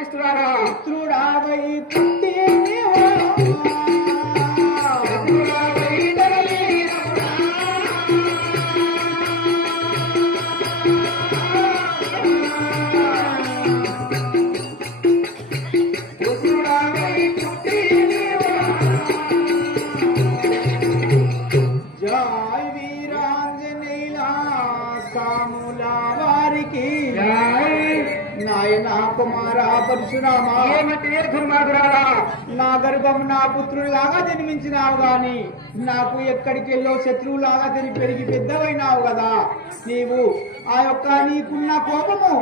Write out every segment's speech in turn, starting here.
పాపిస్తున్నారా పుత్రుడావై పుట్టి కుమారా పరశురామా ఏమిటి దుర్మార్గురాలా నా గర్భం నా పుత్రులాగా జన్మించినావు గాని నాకు ఎక్కడికి వెళ్ళో శత్రువులాగా తిరిగి పెరిగి పెద్దవైనావు కదా నీవు ఆ యొక్క నీకున్న కోపము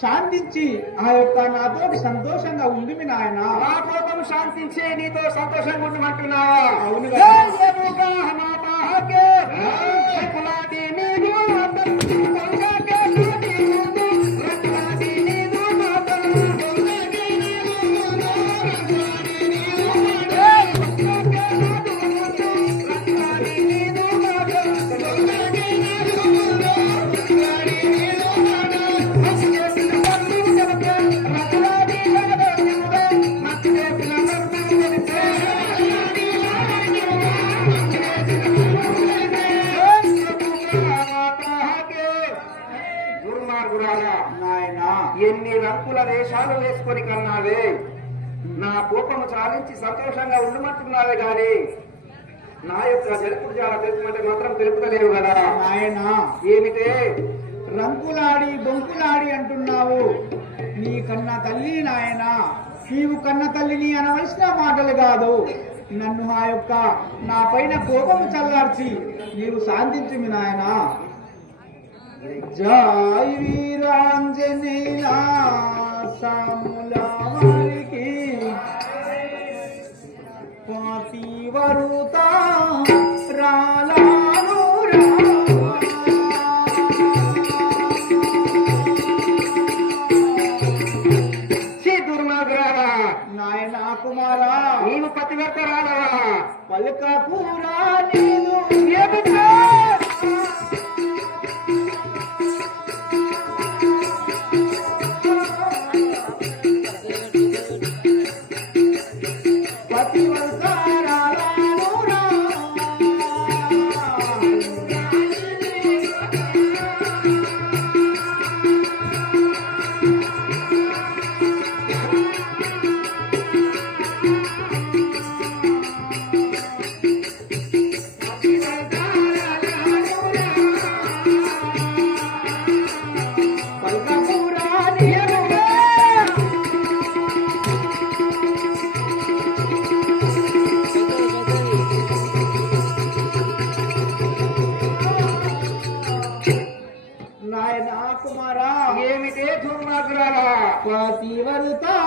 శాంతించి ఆ యొక్క నాతో సంతోషంగా ఉండి మీ నాయన నా కోపం శాంతించే నీతో సంతోషంగా ఉండమంటున్నావా అవును ఎన్ని రంకుల వేషాలు వేసుకొని కన్నావే నా కోపము చాలించి సంతోషంగా ఉండమంటున్నావే గాని నా యొక్క జరుపుడు చాలా తెలుపుమంటే మాత్రం తెలుపుతలేవు కదా నాయన ఏమిటే రంకులాడి బొంకులాడి అంటున్నావు నీ కన్న తల్లి నాయన నీవు కన్న తల్లిని అనవలసిన మాటలు కాదు నన్ను ఆ యొక్క నా పైన కోపము చల్లార్చి నీవు శాంతించు మీ నాయన జై వీరాంజనేయ సాములవారికి పాతివరుత రాలాను దుర్మార్గురాలా నాయన కుమారా నీవు పతివర్త రాలవా పలుక పూరా నీవు ఏమిటే దుర్మార్గురాలా పతివరుతారా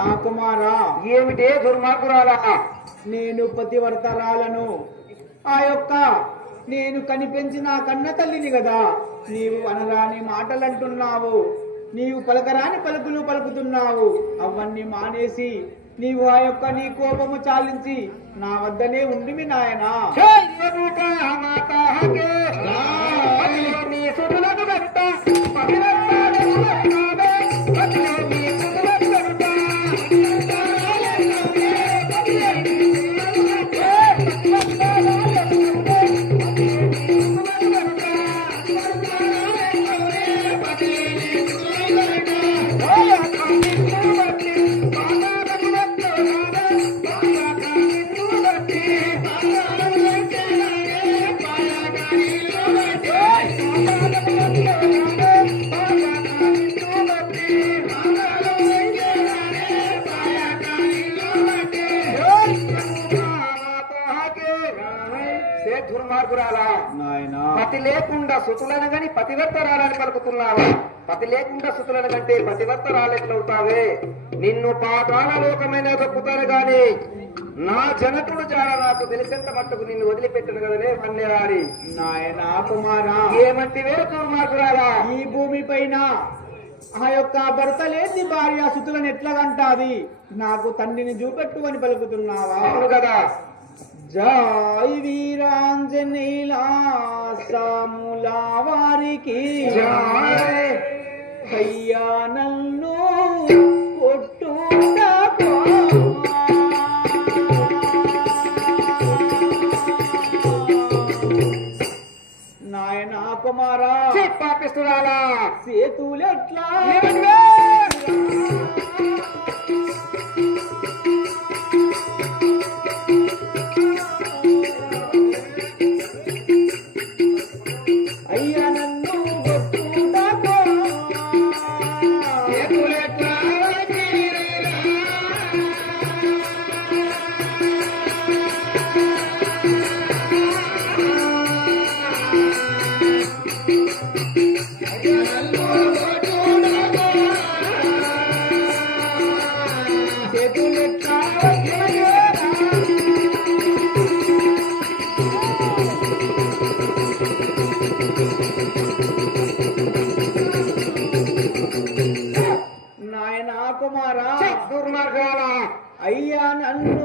నాయనా కుమారా, ఏమిటే దుర్మార్గురాలా? నేను పతివర్తరాలను. ఆ యొక్క నేను కనిపెంచిన కన్న తల్లిని కదా, నీవు అనరాని మాటలంటున్నావు, నీవు పలకరాని పలుకులు పలుకుతున్నావు. అవన్నీ మానేసి నీవు ఆ యొక్క నీ కోపము చాలించి నా వద్దనే ఉండిమి నాయనా. దుర్మార్గురాలా, నాయనా పతి లేకుండా సుతులను గని పతివర్తరాలని పలుకుతున్నావా? పతి లేకుండా సుతులను కంటే పతివర్తరాలెట్లవుతావే? నిన్ను పాతాళ లోకమైన దొక్కుతాను గాని నా జనకుడు చాలా నాకు తెలిసేంత మట్టుకు నిన్ను వదిలిపెట్టను కదనే మన్యరాడి. నాయనా కుమారా, ఏమంటివే దుర్మార్గురాలా? ఈ భూమి పైన ఆ యొక్క భర్త లేని భార్య సుతులను ఎట్లాగంటాది? నాకు తండ్రిని చూపెట్టు అని పలుకుతున్నావా? అవును కదా. జై వీరాంజనేయులా సాములా వారికి జై. అయ్యా నన్ను కొట్టుటా నాయనా కుమారా, పాపిస్తున్నానా? సేతులెట్లా అయ్యా నన్ను కొట్టుటా నాయనా కుమారా, దుర్మార్గాలా, అయ్యా నన్ను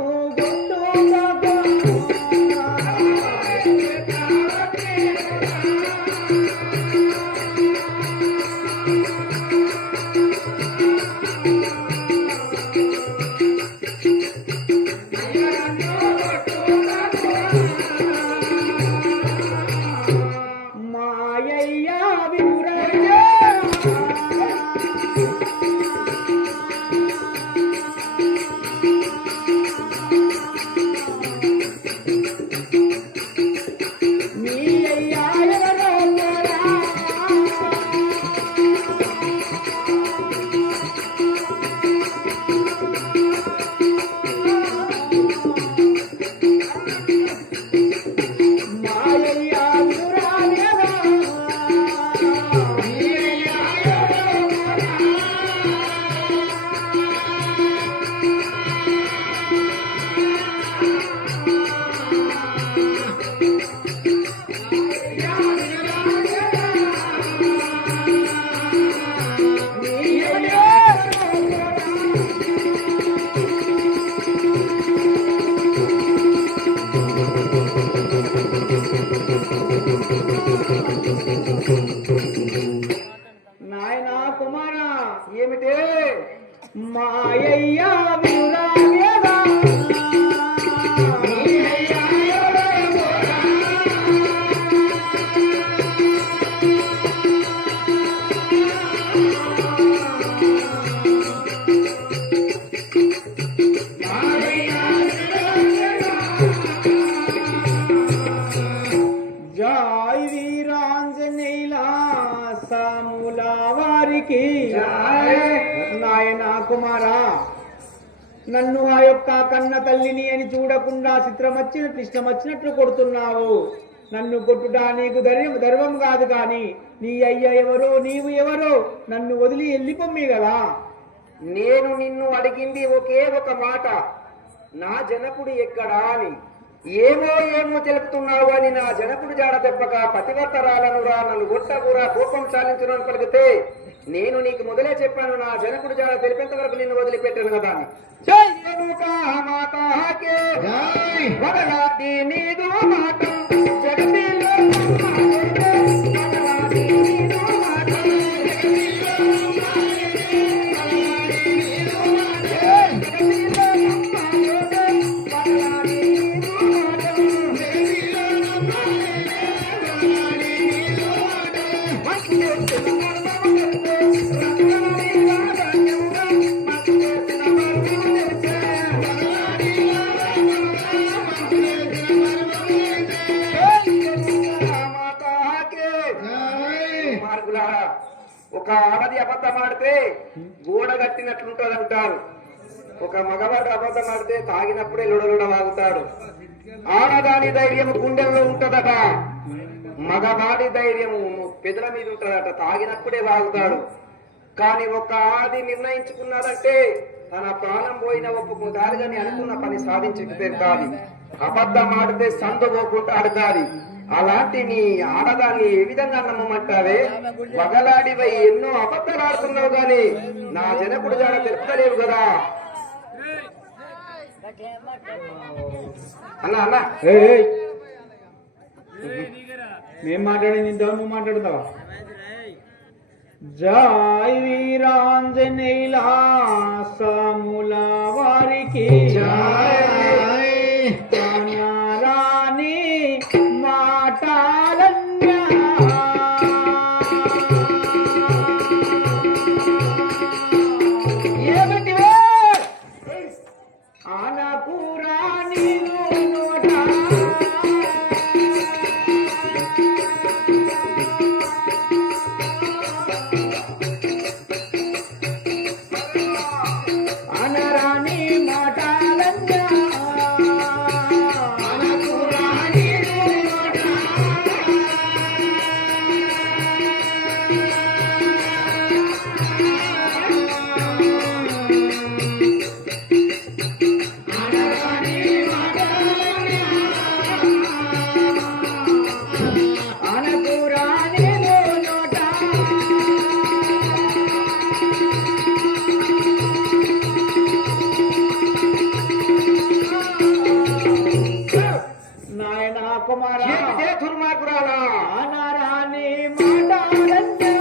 మాయయ్యా వినురయ్యా మీ అయ్యా ఎవరో పోరా. మాయయ్యా వినురాలేదా. నాయనా కుమారా, ఏమిటే? మాయయ్యా వినురాలేదా. జై వీరాంజనేయులా సాములా వారికి నాయనా కుమారా, నన్ను ఆ యొక్క కన్న తల్లిని అని చూడకుండా చిత్రమచ్చినట్లు ఇష్టమచ్చినట్లు కొడుతున్నావు. నన్ను కొట్టుట నీకు ధర్మం కాదు, కానీ నీ అయ్య ఎవరో నీవు ఎవరో నన్ను వదిలి వెళ్ళిపోమ్మి కదా. నేను నిన్ను అడిగింది ఒకే ఒక మాట, నా జనకుడు ఎక్కడా అని. ఏమో ఏమో తెలుపుతున్నావు అని నా జనకుడు జాడ తెప్పక పతివర్తరాలనురా, నన్ను గొట్టకురా, కోపం చాలించును అని పలికితే నేను నీకు మొదలే చెప్పాను, నా జనకుడు జాడ తెలిపేంత వరకు నిన్ను వదిలిపెట్టాను కదా అని. జై రేణుకా మాతాకే వదలాది నీదు మాట జగతిలో వదలాది నీదు మాట ఒక ఆడది అబద్ధం ఆడితే గోడ కట్టినట్లుంటది అంటారు. ఒక మగవాడు అబద్ధం ఆడితే తాగినప్పుడే లొడలుడ వాగుతాడు. ఆడదాని ధైర్యం గుండెల్లో ఉంటదట, మగవాడి ధైర్యము పెదల మీద ఉంటదట, తాగినప్పుడే వాగుతాడు. కానీ ఒక ఆది నిర్ణయించుకున్నదంటే తన ప్రాణం పోయిన ఒప్పుకుంటారు కానీ అనుకున్న పని సాధించి తీరుతాది. అబద్ధం ఆడితే సందు పోకుండా ఆడతాది. అలాంటి నీ ఆడదాన్ని ఏ విధంగా నమ్మమంటావే? వగలాడివై ఎన్నో అబద్ధాలు ఆడుతున్నావు గాని నా జనకుడు జాడ తెలుపుతలేవు కదా అన్నా. అన్నా మేం మాట్లాడింది ఇంతవరకు నువ్వు మాట్లాడతావా? జై వీరాంజనేయుల సాముల వారికి రాణి మాటాలన్యా ఏమిటివే ఆనపురాణి నోట అనరాని మాటాలన్యా దుర్మార్గురాలా అనరాని మాటాలన్యా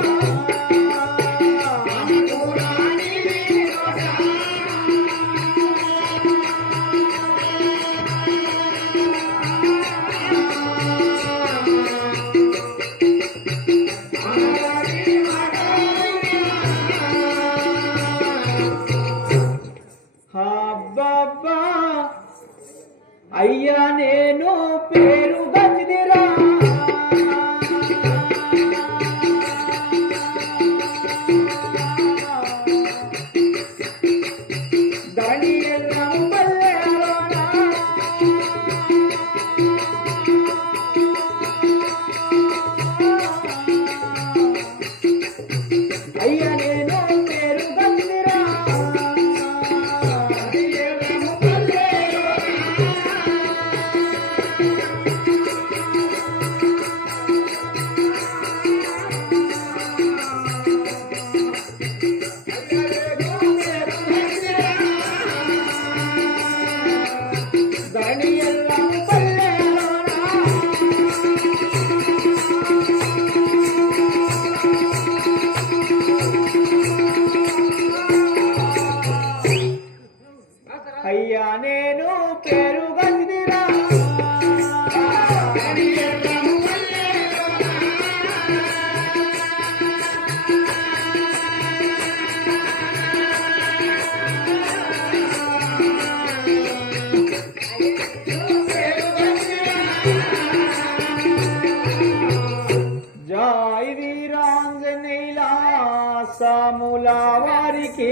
అబ్బబ్బా అయ్యా నేను పేరు గంజిదిరా ధరణి అయ్యా నేను పేరు గంజిదిరా అయ్యా నేను పేరు గంజిదిరా జై వీరాంజనేయుల సాముల వారికి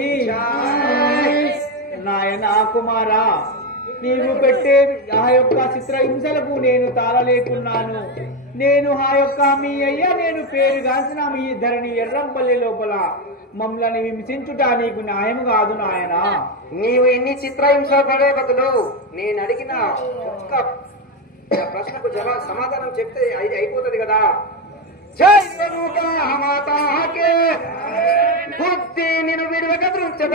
నాయనా కుమారా, నీవు పెట్టే ఆ యొక్క చిత్రహింసలకు నేను తాళలేకున్నాను. నేను ఆ యొక్క మీ అయ్యా నేను పేరుగాంచిన మీ ధరణి ఎర్రంపల్లి లోపల మమ్మల్ని హింసించుట నీకు న్యాయం కాదు నాయనా. నీవు ఇన్ని చిత్రహింస పడే బదులు నేను అడిగిన ఒక్క ప్రశ్నకు సమాధానం చెప్తే అది అయిపోతుంది కదా. జై రేణుకా మాతాకే బుద్ధి నిన్ను విడువక దృంచద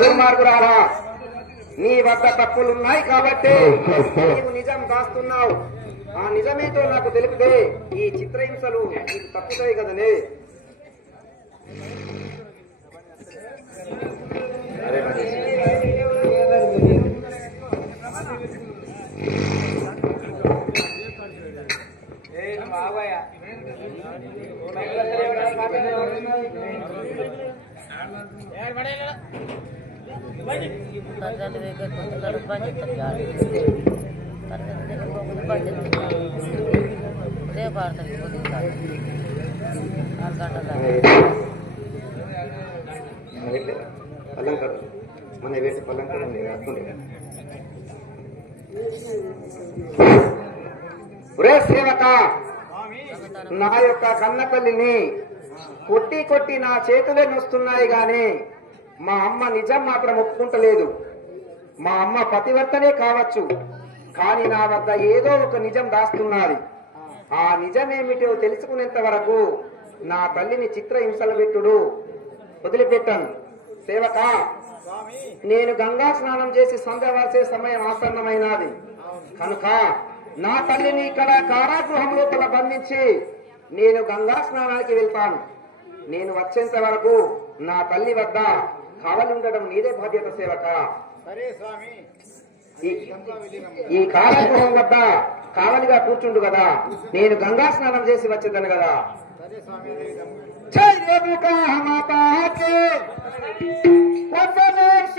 దుర్మార్గురాలా, నీ వద్ద తప్పులున్నాయి కాబట్టి నీవు నిజం దాస్తున్నావు. ఆ నిజమేంటో నాకు తెలిపితే ఈ చిత్రహింసలు నీకు తప్పుతాయి కదనే. మన వేసి పల్లంకరం ఒరే సేవక, నా యొక్క కన్న తల్లిని కొట్టి కొట్టి నా చేతులే నొస్తున్నాయి గాని మా అమ్మ నిజం మాత్రం ఒప్పుకుంటలేదు. మా అమ్మ పతివర్తనే కావచ్చు, కానీ నా వద్ద ఏదో ఒక నిజం దాస్తున్నది. ఆ నిజమేమిటో తెలుసుకునేంత వరకు నా తల్లిని చిత్రహింసలు పెట్టుడు వదిలిపెట్టాను. సేవక, నేను గంగా స్నానం చేసి సంధ్య వాసే సమయం ఆసన్నమైనది కనుక నా తల్లిని ఇక్కడ కారాగృహం లోపల బంధించి నేను గంగా స్నానానికి వెళ్తాను. నేను వచ్చేంత వరకు నా తల్లి వద్ద కావలి ఉండడం నీదే బాధ్యత సేవక. ఈ కారాగృహం వద్ద కావలిగా కూర్చుండు కదా, నేను గంగా స్నానం చేసి వచ్చేదాను కదా. జై రేణుకా మాతాకే వందనేశ.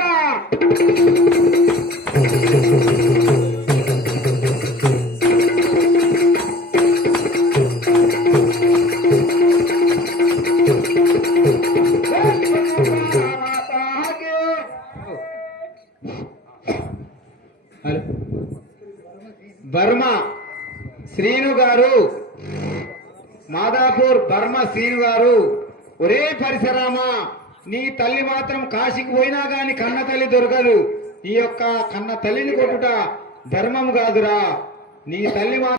బర్మా శ్రీను గారు, మాదాపూర్ బర్మా శ్రీను గారు, ఒరే పరిసరామా, నీ తల్లి మాత్రం కాశీకి పోయినా గాని కన్న తల్లి దొరకదు. ఈ యొక్క కన్న తల్లిని కొట్టుట ధర్మం కాదురా. నీ తల్లి